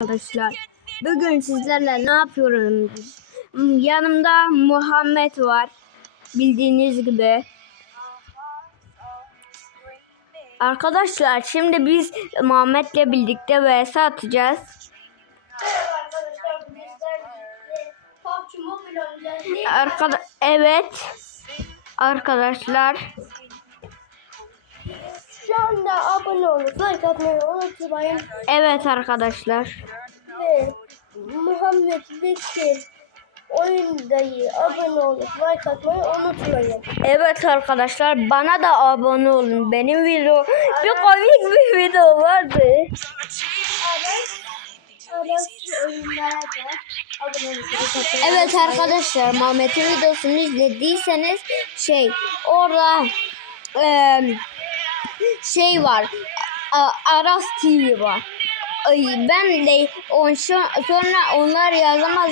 arkadaşlar. Bugün sizlerle ne yapıyorum? Yanımda Muhammed var. Bildiğiniz gibi. Arkadaşlar şimdi biz Muhammed'le birlikte vs atacağız. Arkada evet. Arkadaşlar Anda abone olup like atmayı unutmayın. evet arkadaşlar. Ve Muhammed Bekir oyundayı abone olup like atmayı unutmayın. Evet arkadaşlar bana da abone olun. Benim video bir komik bir video vardı. Evet unutmayın. arkadaşlar Muhammed'in videosunu izlediyseniz şey orada eee, şey var A- Aras TV var. Ay, ben de on, şu, sonra onlar yazamaz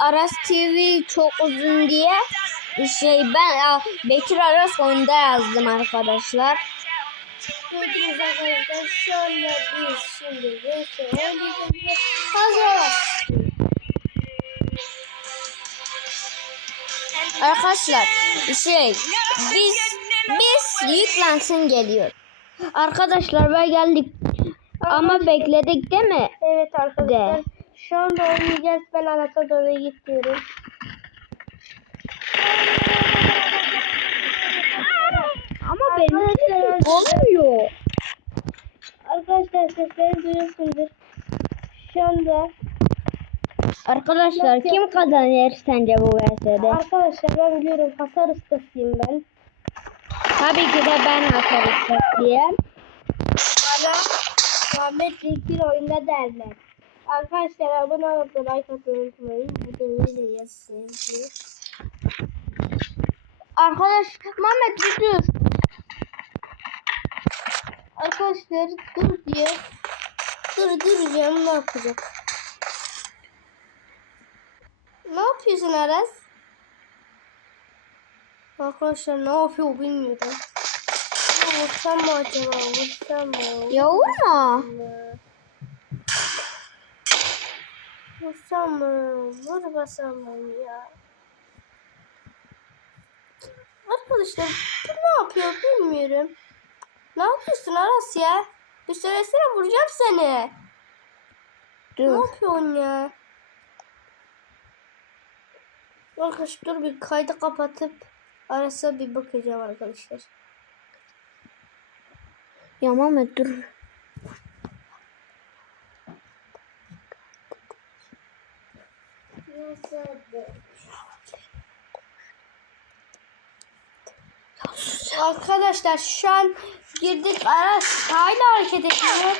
Aras TV çok uzun diye şey ben a, Bekir Aras oyunda yazdım arkadaşlar. Gördüğünüz biz şimdi hazır. Arkadaşlar şey biz biz yüklensin geliyor. Arkadaşlar ben geldik ama bekledik değil mi? Evet arkadaşlar. De. Şu anda oynayacağız. Ben doğru gidiyorum. Ama benim olmuyor. arkadaşlar sesleri duyuyorsunuz. Şu anda Arkadaşlar kim kazanır sence bu VS'de? arkadaşlar ben biliyorum hasar ustasıyım ben. Tabii ki de ben atarım diye. Bana Muhammed Bekir oyunda derler. Arkadaşlar abone olup da like atmayı unutmayın. Bu da öyle yazsın. Arkadaş bir dur. Arkadaşlar dur diye dur duracağım ne yapacak? Ne yapıyorsun Aras? Arkadaşlar ne yapıyor bilmiyorum. Ya Vursam mı acaba? Vursam mı? Ya vurma. Vursam mı? Vurmasam mı ya? Arkadaşlar bu ne yapıyor bilmiyorum. Ne yapıyorsun Aras ya? Bir söylesene vuracağım seni. Ne Dur. yapıyorsun ya? Arkadaşlar dur bir kaydı kapatıp Aras'a bir bakacağım arkadaşlar. Ya Mehmet dur. Arkadaşlar şu an girdik Aras hala hareket ediyor.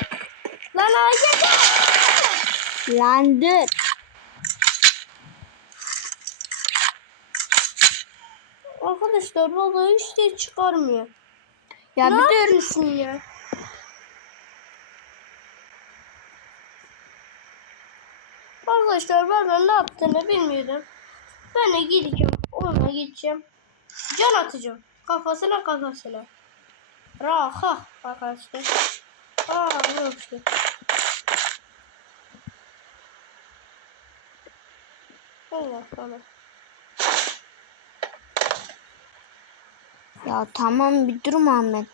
Lan hareket et. Lan dur. Arkadaşlar vallahi hiç de çıkarmıyor. Ya ne bir yapıyorsun ya? Arkadaşlar ben de ne yaptığını bilmiyorum. Ben de gideceğim. Ona gideceğim. Can atacağım. Kafasına kafasına. Raha arkadaşlar. Aa yok işte. Allah Allah. Ya tamam bir dur Muhammed.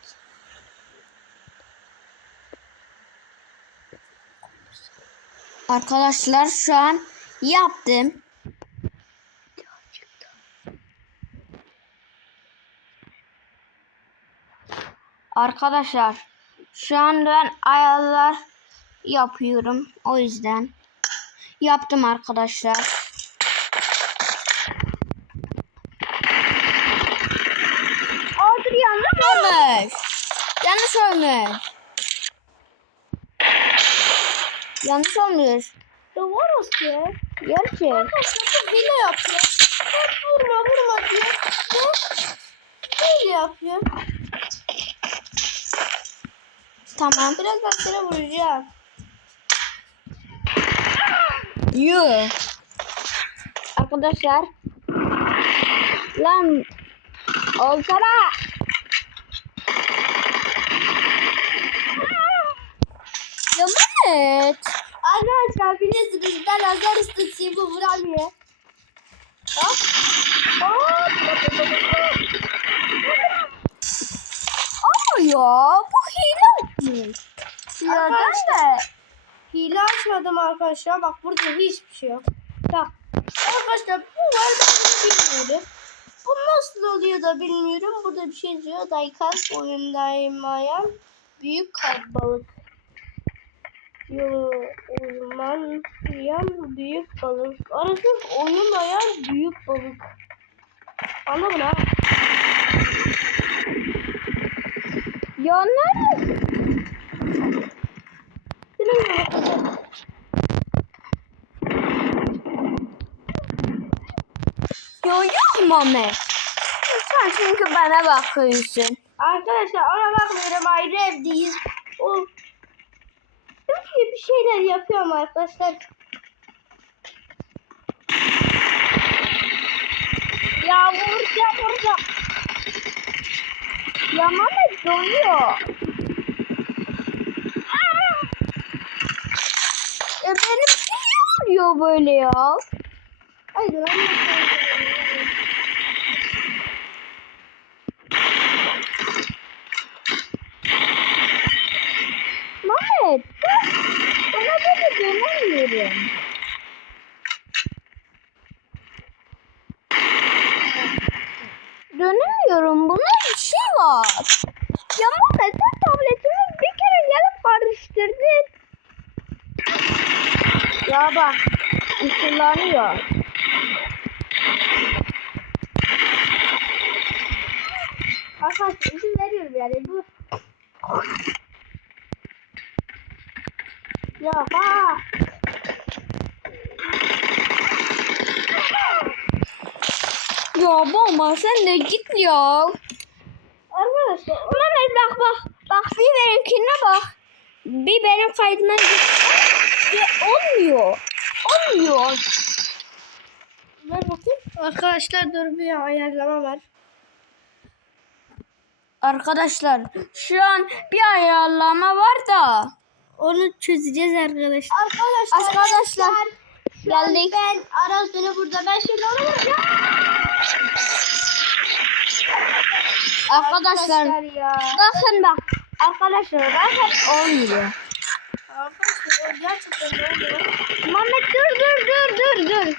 Arkadaşlar şu an yaptım. Arkadaşlar şu an ben ayarlar yapıyorum. O yüzden yaptım arkadaşlar. Aa dur yanlış olmuş. Olmuş. Yanlış olmuş. Ya var o ya. Gerçek. Arkadaşlar hile yapıyor. Hep vurma vurma diye. Ve hile yapıyor. Tamam. Birazdan seni vuracağım. Yuh. Arkadaşlar. Lan. Olsana. Ya Mehmet. Arkadaşlar bilirsiniz ben azar ustasıyım bu vuramıyor. Hop. Hop. Ama ya bu hile mi? Arkadaşlar hile açmadım arkadaşlar. Bak burada hiçbir şey yok. Bak arkadaşlar bu var ben bilmiyorum. Bu nasıl oluyor da bilmiyorum. Burada bir şey yazıyor. Daykas oyundaymayan büyük balık. Yo, Uzman yan büyük balık. Arası oynayan büyük balık. Anladın ha? Ya nerede? Senin gibi bakacağım. Ya yok Mehmet. Sen çünkü bana bakıyorsun. Arkadaşlar ona bakmıyorum ayrı evdeyiz. O şeyler yapıyorum arkadaşlar. Ya vuracağım vuracağım. Ya Mehmet donuyor. Ya benim niye oluyor böyle ya? Haydi lan. Mehmet dur. Bana böyle dönemiyorum. Dönemiyorum. Bunda bir şey var. Ya sen tabletimi bir kere gelip karıştırdın. Ya bak. ışınlanıyor. Arkadaşlar izin veriyorum yani bu. Ya ha. Ya bomba sen de git ya. Arkadaşlar Mehmet bak bak. Bak bir benimkine bak. Bir benim kaydıma git. Ya, olmuyor. Olmuyor. ver bakayım. Arkadaşlar dur bir ayarlama var. Arkadaşlar şu an bir ayarlama var da. Onu çözeceğiz arkadaşlar. Arkadaşlar. Arkadaşlar, geldik. Ben Aras beni burada. Ben şimdi onu vuracağım. Arkadaşlar ya. bakın bak. Arkadaşlar bakın olmuyor. Arkadaşlar gerçekten ne oluyor? Mehmet dur dur dur dur dur.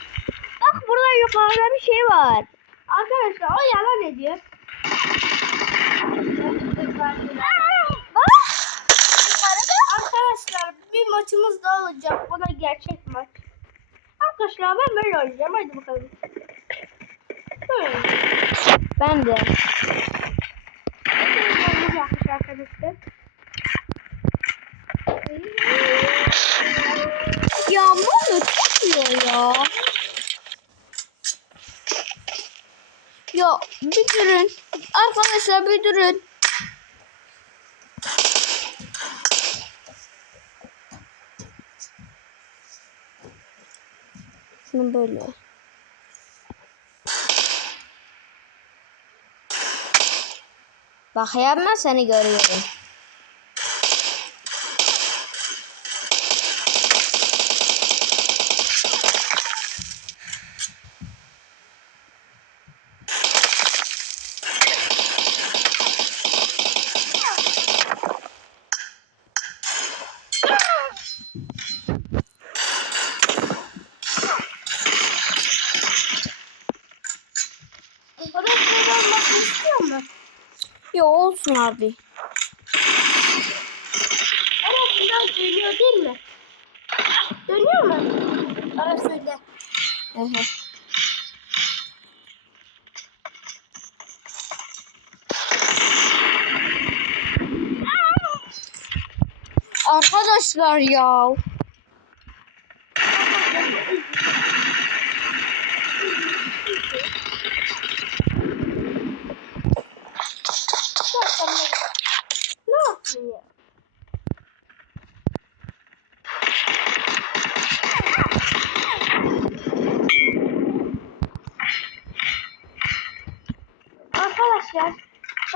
Bak burada yukarıda bir şey var. Arkadaşlar o yalan ediyor. Arkadaşlar bir maçımız daha olacak. Bu da gerçek maç. Arkadaşlar ben böyle oynayacağım. Hadi bakalım. Ben de. Ya Mehmet tutmuyor ya. Ya bir durun. Arkadaşlar bir durun. Şunu böyle. Bak yapma seni görüyorum. Orada böyle olmasını istiyor mu? Olsun abi. Ama bundan dönüyor değil mi? Dönüyor mu? Ara söyle. Hı. Arkadaşlar ya. Anne. Ne? Arkadaşlar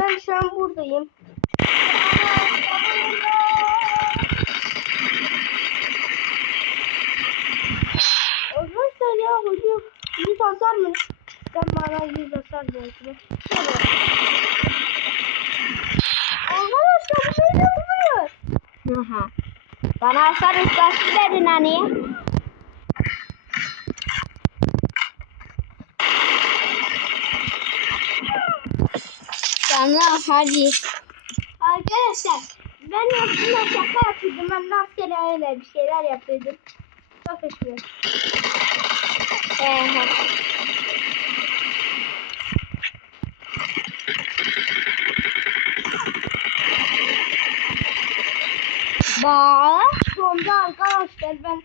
ben şu an buradayım. Arkadaşlar ya hocam yüz hasar mı? Ben bana yüz hasar diyorsun. Ne Aha. Bana hasar ustası dedin hani. Sana hadi. Arkadaşlar ben aslında şaka yapıyordum. Ben rastgele öyle bir şeyler yapıyordum. Bakın şimdi. Ee, Bak. Sonunda arkadaşlar ben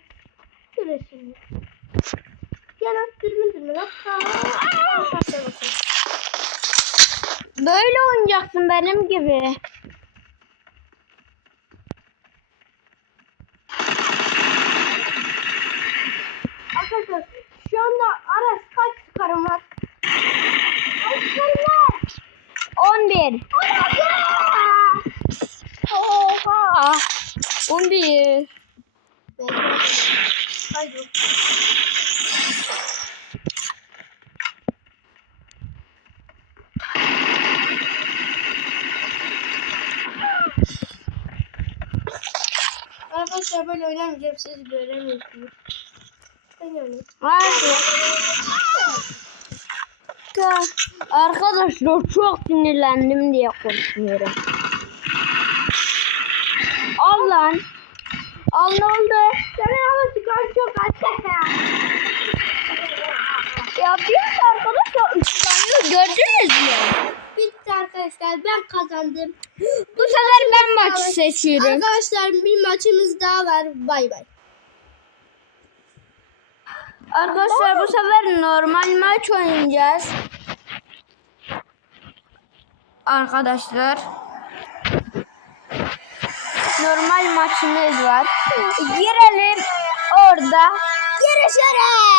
şimdi. Gel dürbün dürbün. Arkadaşlar. Böyle oynayacaksın benim gibi. Arkadaşlar şu anda Aras kaç sıkarım var? Kaç sıkarım var? 11. Oha. 11. Haydi. Arkadaşlar böyle oynamayacağım siz göremiyorsunuz. Arkadaşlar çok sinirlendim diye konuşmuyorum. Lan. Oldu? Sen ama çıkar çok aç. Ya bir arkadaşlar ıslanıyor gördünüz mü? Bitti arkadaşlar ben kazandım. Bu sefer ben maçı seçiyorum. Arkadaşlar bir maçımız daha var. Bay bay. Arkadaşlar bu sefer normal maç oynayacağız. Arkadaşlar. Normal maçımız var. Girelim orada. Görüşürüz.